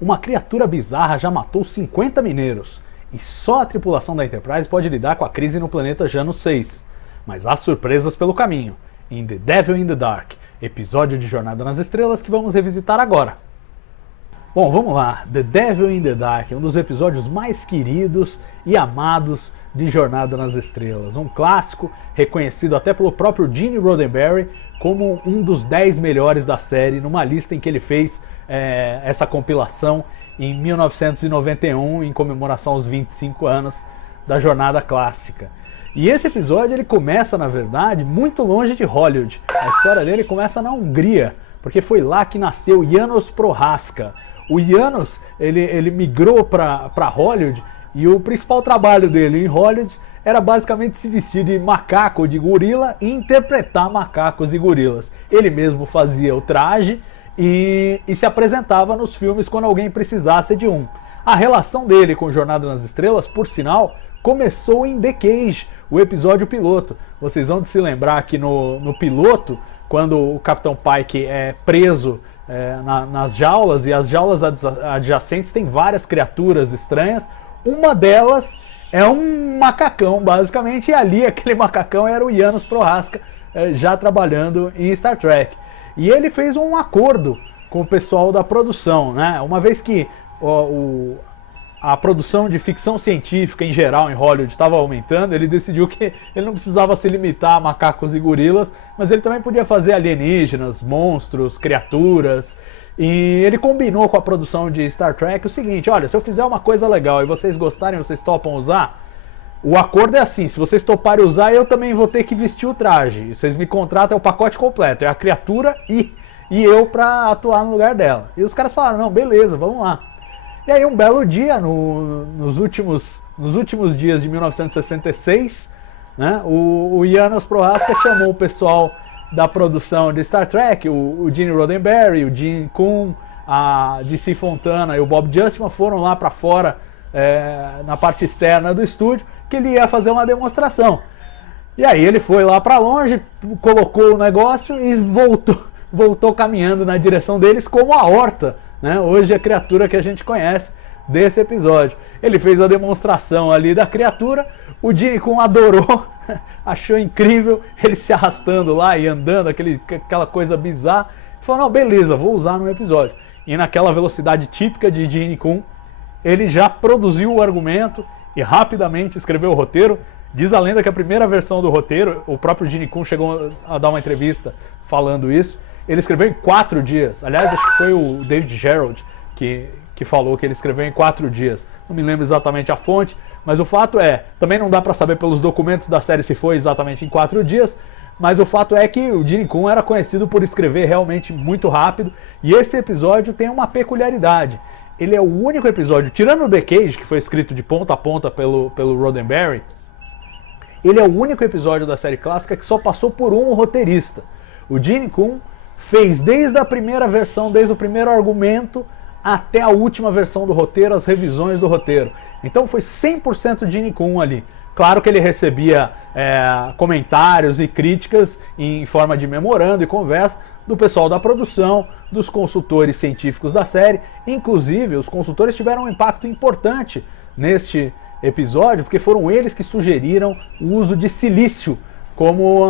Uma criatura bizarra já matou 50 mineiros, e só a tripulação da Enterprise pode lidar com a crise no planeta Janus 6. Mas há surpresas pelo caminho, em The Devil in the Dark, episódio de Jornada nas Estrelas que vamos revisitar agora. Bom, vamos lá. The Devil in the Dark, um dos episódios mais queridos e amados de Jornada nas Estrelas. Um clássico, reconhecido até pelo próprio Gene Roddenberry como um dos 10 melhores da série, numa lista em que ele fez essa compilação em 1991, em comemoração aos 25 anos da Jornada Clássica. E esse episódio ele começa, na verdade, muito longe de Hollywood. A história dele começa na Hungria, porque foi lá que nasceu János Proháska. O János, ele migrou para Hollywood, e o principal trabalho dele em Hollywood era basicamente se vestir de macaco ou de gorila e interpretar macacos e gorilas. Ele mesmo fazia o traje e se apresentava nos filmes quando alguém precisasse de um. A relação dele com Jornada nas Estrelas, por sinal, começou em The Cage, o episódio piloto. Vocês vão de se lembrar que no piloto, quando o Capitão Pike é preso nas jaulas, e as jaulas adjacentes têm várias criaturas estranhas, uma delas é um macacão, basicamente, e ali aquele macacão era o János Proháska, já trabalhando em Star Trek. E ele fez um acordo com o pessoal da produção, né? Uma vez que a produção de ficção científica em geral em Hollywood estava aumentando, ele decidiu que ele não precisava se limitar a macacos e gorilas, mas ele também podia fazer alienígenas, monstros, criaturas. E ele combinou com a produção de Star Trek o seguinte: olha, se eu fizer uma coisa legal e vocês gostarem, vocês topam usar, o acordo é assim, se vocês toparem usar, eu também vou ter que vestir o traje. Vocês me contratam, é o pacote completo, é a criatura e eu pra atuar no lugar dela. E os caras falaram, não, beleza, vamos lá. E aí um belo dia, nos últimos dias de 1966, né, o János Proháska chamou o pessoal da produção de Star Trek, o Gene Roddenberry, o Gene Kuhn, a DC Fontana e o Bob Justman foram lá para fora, na parte externa do estúdio, que ele ia fazer uma demonstração. E aí ele foi lá para longe, colocou o negócio e voltou caminhando na direção deles como a Horta, né? Hoje a criatura que a gente conhece desse episódio. Ele fez a demonstração ali da criatura, o Gene Kuhn adorou, achou incrível ele se arrastando lá e andando, aquela coisa bizarra. Falou, não, beleza, vou usar no episódio. E naquela velocidade típica de Gene Kuhn, ele já produziu o argumento e rapidamente escreveu o roteiro. Diz a lenda que a primeira versão do roteiro, o próprio Gene Kuhn chegou a dar uma entrevista falando isso, ele escreveu em 4 dias. Aliás, acho que foi o David Gerrold que falou que ele escreveu em 4 dias. Não me lembro exatamente a fonte, mas o fato é, também não dá para saber pelos documentos da série se foi exatamente em 4 dias, mas o fato é que o Gene Kuhn era conhecido por escrever realmente muito rápido, e esse episódio tem uma peculiaridade. Ele é o único episódio, tirando o The Cage, que foi escrito de ponta a ponta pelo Roddenberry, ele é o único episódio da série clássica que só passou por um roteirista. O Gene Kuhn fez desde a primeira versão, desde o primeiro argumento, até a última versão do roteiro, as revisões do roteiro. Então foi 100% Gene Kuhn ali. Claro que ele recebia comentários e críticas em forma de memorando e conversa do pessoal da produção, dos consultores científicos da série. Inclusive, os consultores tiveram um impacto importante neste episódio, porque foram eles que sugeriram o uso de silício como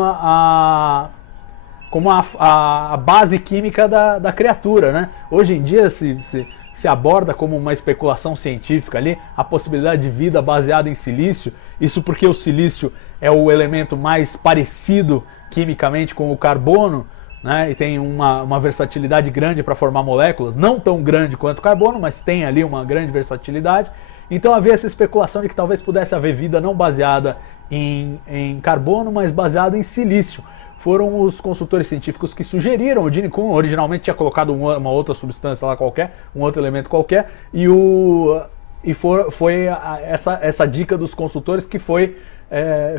a base química da criatura, né? Hoje em dia se aborda como uma especulação científica ali a possibilidade de vida baseada em silício, isso porque o silício é o elemento mais parecido quimicamente com o carbono, né? E tem uma versatilidade grande para formar moléculas, não tão grande quanto o carbono, mas tem ali uma grande versatilidade. Então havia essa especulação de que talvez pudesse haver vida não baseada em carbono, mas baseada em silício. Foram os consultores científicos que sugeriram. O Gene Kuhn originalmente tinha colocado uma outra substância lá qualquer, um outro elemento qualquer, e foi essa dica dos consultores que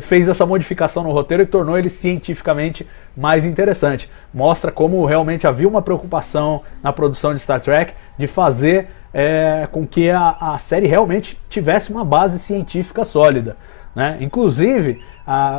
fez essa modificação no roteiro e tornou ele cientificamente mais interessante. Mostra como realmente havia uma preocupação na produção de Star Trek de fazer com que a série realmente tivesse uma base científica sólida, né? Inclusive,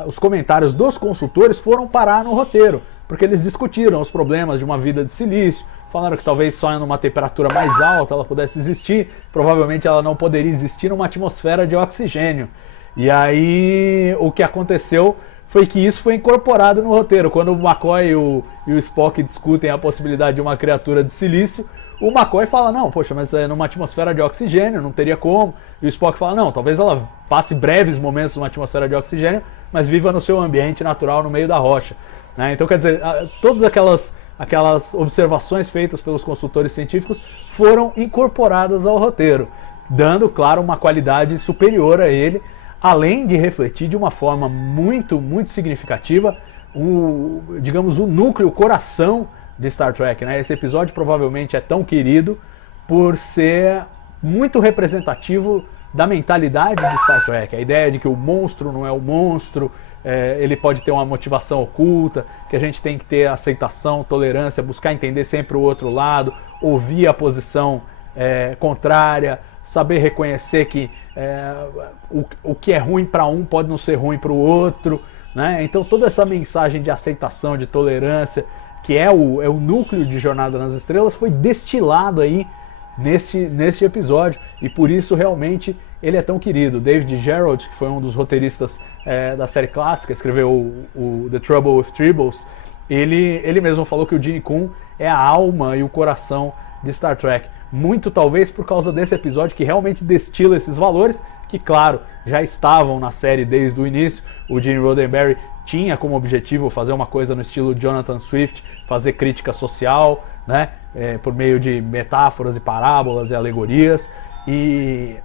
os comentários dos consultores foram parar no roteiro, porque eles discutiram os problemas de uma vida de silício, falaram que talvez só numa temperatura mais alta ela pudesse existir, provavelmente ela não poderia existir numa atmosfera de oxigênio. E aí o que aconteceu foi que isso foi incorporado no roteiro. Quando o McCoy e o Spock discutem a possibilidade de uma criatura de silício, o McCoy fala, não, poxa, mas é numa atmosfera de oxigênio, não teria como. E o Spock fala, não, talvez ela passe breves momentos numa atmosfera de oxigênio, mas viva no seu ambiente natural, no meio da rocha. Né? Então, quer dizer, todas aquelas observações feitas pelos consultores científicos foram incorporadas ao roteiro, dando, claro, uma qualidade superior a ele, além de refletir de uma forma muito, muito significativa digamos, o núcleo, o coração de Star Trek. Né? Esse episódio provavelmente é tão querido por ser muito representativo da mentalidade de Star Trek. A ideia de que o monstro não é o monstro, ele pode ter uma motivação oculta, que a gente tem que ter aceitação, tolerância, buscar entender sempre o outro lado, ouvir a posição contrária, saber reconhecer que o que é ruim para um pode não ser ruim para o outro. Né? Então toda essa mensagem de aceitação, de tolerância, que é o núcleo de Jornada nas Estrelas, foi destilado aí neste episódio, e por isso realmente ele é tão querido. David Gerrold, que foi um dos roteiristas da série clássica, escreveu o The Trouble with Tribbles, ele mesmo falou que o Gene Coon é a alma e o coração de Star Trek. Muito talvez por causa desse episódio que realmente destila esses valores, que claro, já estavam na série desde o início. O Gene Roddenberry tinha como objetivo fazer uma coisa no estilo Jonathan Swift, fazer crítica social, né, por meio de metáforas e parábolas e alegorias, e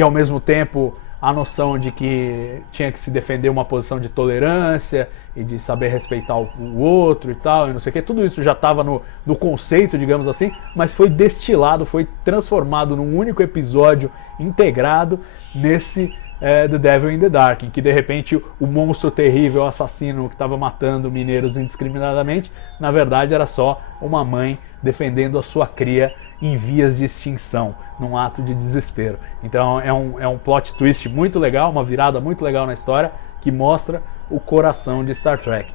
ao mesmo tempo a noção de que tinha que se defender uma posição de tolerância e de saber respeitar o outro e tal, e não sei o que. Tudo isso já estava no conceito, digamos assim, mas foi destilado, foi transformado num único episódio integrado nesse The Devil in the Dark, em que de repente o monstro terrível, assassino que estava matando mineiros indiscriminadamente, na verdade era só uma mãe defendendo a sua cria em vias de extinção, num ato de desespero. Então é um plot twist muito legal, uma virada muito legal na história, que mostra o coração de Star Trek.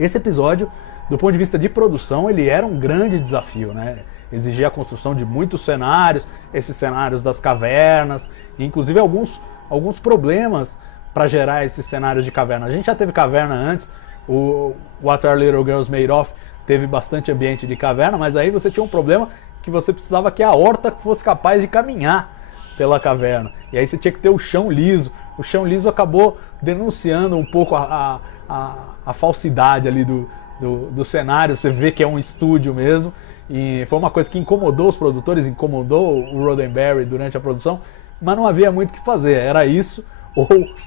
Esse episódio, do ponto de vista de produção, ele era um grande desafio, né? Exigia a construção de muitos cenários, esses cenários das cavernas, e inclusive alguns problemas para gerar esses cenários de caverna. A gente já teve caverna antes, o What Are Little Girls Made Of teve bastante ambiente de caverna, mas aí você tinha um problema que você precisava que a horta fosse capaz de caminhar pela caverna. E aí você tinha que ter o chão liso. O chão liso acabou denunciando um pouco a falsidade ali do cenário. Você vê que é um estúdio mesmo. E foi uma coisa que incomodou os produtores, incomodou o Roddenberry durante a produção, mas não havia muito o que fazer. Era isso,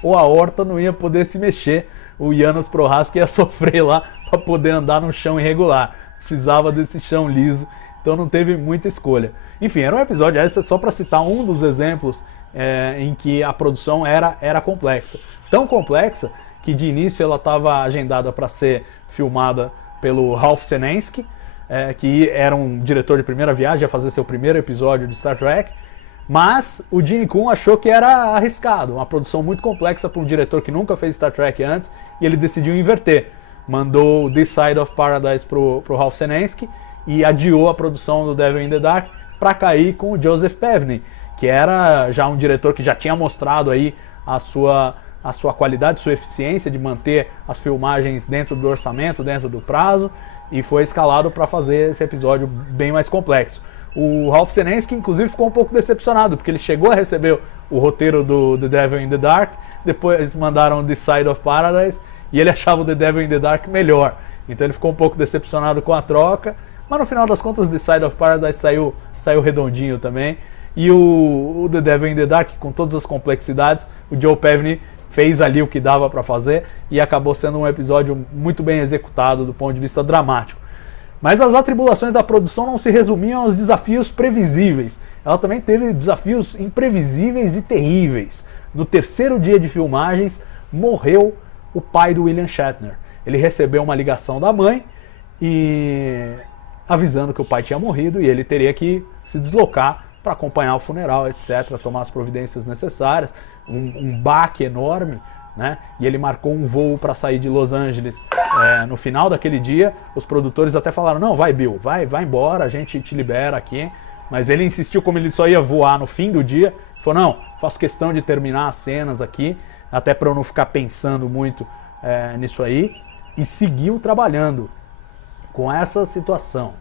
ou a horta não ia poder se mexer. O Janusz Prohaska ia sofrer lá para poder andar no chão irregular. Precisava desse chão liso. Então não teve muita escolha. Enfim, era um episódio, esse é só para citar um dos exemplos em que a produção era complexa. Tão complexa que de início ela estava agendada para ser filmada pelo Ralph Senensky, que era um diretor de primeira viagem, ia fazer seu primeiro episódio de Star Trek, mas o Gene Coon achou que era arriscado, uma produção muito complexa para um diretor que nunca fez Star Trek antes, e ele decidiu inverter. Mandou This Side of Paradise pro Ralph Senensky, e adiou a produção do Devil in the Dark para cair com o Joseph Pevney, que era já um diretor que já tinha mostrado aí a sua qualidade, sua eficiência de manter as filmagens dentro do orçamento, dentro do prazo, e foi escalado para fazer esse episódio bem mais complexo. O Ralph Senensky, inclusive, ficou um pouco decepcionado, porque ele chegou a receber o roteiro do The Devil in the Dark, depois mandaram The Side of Paradise, e ele achava o The Devil in the Dark melhor. Então ele ficou um pouco decepcionado com a troca, mas no final das contas, The Side of Paradise saiu redondinho também. E o The Devil in the Dark, com todas as complexidades, o Joe Pevney fez ali o que dava para fazer e acabou sendo um episódio muito bem executado do ponto de vista dramático. Mas as atribulações da produção não se resumiam aos desafios previsíveis. Ela também teve desafios imprevisíveis e terríveis. No terceiro dia de filmagens, morreu o pai do William Shatner. Ele recebeu uma ligação da mãe e avisando que o pai tinha morrido e ele teria que se deslocar para acompanhar o funeral, etc., tomar as providências necessárias. Um baque enorme, né? E ele marcou um voo para sair de Los Angeles no final daquele dia. Os produtores até falaram, não, vai Bill, vai embora, a gente te libera aqui. Mas ele insistiu, como ele só ia voar no fim do dia, falou, não, faço questão de terminar as cenas aqui, até para eu não ficar pensando muito nisso aí, e seguiu trabalhando com essa situação,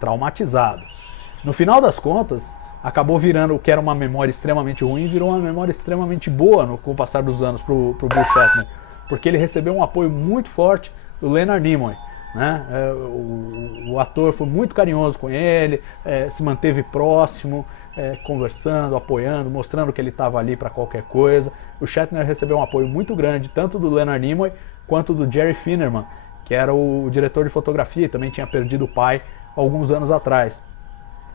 traumatizado. No final das contas, acabou virando o que era uma memória extremamente ruim, virou uma memória extremamente boa com o passar dos anos pro Bill Shatner, porque ele recebeu um apoio muito forte do Leonard Nimoy, né? O ator foi muito carinhoso com ele, se manteve próximo, conversando, apoiando, mostrando que ele estava ali para qualquer coisa. O Shatner recebeu um apoio muito grande, tanto do Leonard Nimoy quanto do Jerry Finnerman, que era o diretor de fotografia e também tinha perdido o pai alguns anos atrás.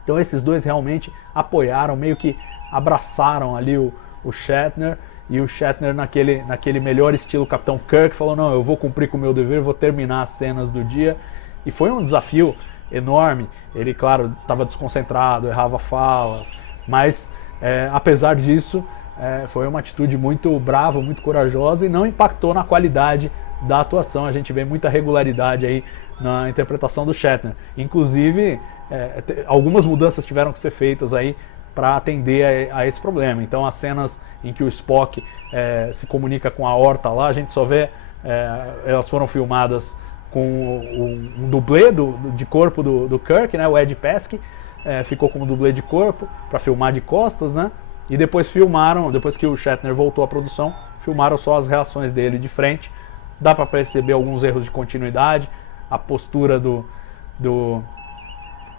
Então esses dois realmente apoiaram, meio que abraçaram ali o Shatner, e o Shatner naquele melhor estilo Capitão Kirk falou, não, eu vou cumprir com o meu dever, vou terminar as cenas do dia. E foi um desafio enorme. Ele, claro, estava desconcentrado, errava falas, mas apesar disso, foi uma atitude muito brava, muito corajosa e não impactou na qualidade da atuação. A gente vê muita regularidade aí na interpretação do Shatner. Inclusive, algumas mudanças tiveram que ser feitas aí para atender a esse problema. Então as cenas em que o Spock se comunica com a Horta lá, a gente só vê, elas foram filmadas com um dublê de corpo do Kirk, né, o Ed Pesky, ficou como dublê de corpo para filmar de costas, né, e depois filmaram, depois que o Shatner voltou à produção, filmaram só as reações dele de frente. Dá para perceber alguns erros de continuidade, a postura do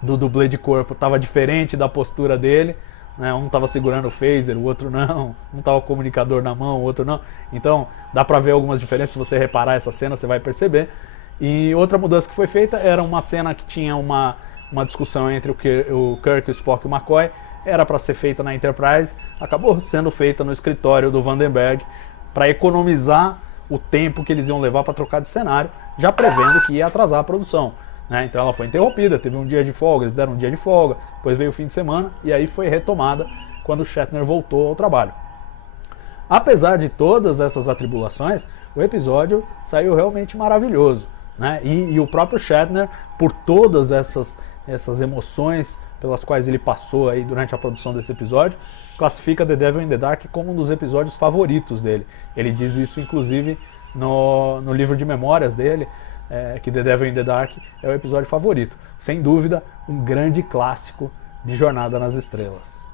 dublê de corpo estava diferente da postura dele, né? Um estava segurando o phaser, o outro não, um estava com o comunicador na mão, o outro não. Então dá para ver algumas diferenças, se você reparar essa cena você vai perceber. E outra mudança que foi feita era uma cena que tinha uma discussão entre o Kirk, o Spock e o McCoy, era para ser feita na Enterprise, acabou sendo feita no escritório do Vandenberg para economizar o tempo que eles iam levar para trocar de cenário, já prevendo que ia atrasar a produção. Então ela foi interrompida, teve um dia de folga, eles deram um dia de folga, depois veio o fim de semana e aí foi retomada quando o Shatner voltou ao trabalho. Apesar de todas essas atribulações, o episódio saiu realmente maravilhoso, né? E o próprio Shatner, por todas essas emoções pelas quais ele passou aí durante a produção desse episódio, classifica The Devil in the Dark como um dos episódios favoritos dele. Ele diz isso inclusive no livro de memórias dele, que The Devil in the Dark é o episódio favorito. Sem dúvida, um grande clássico de Jornada nas Estrelas.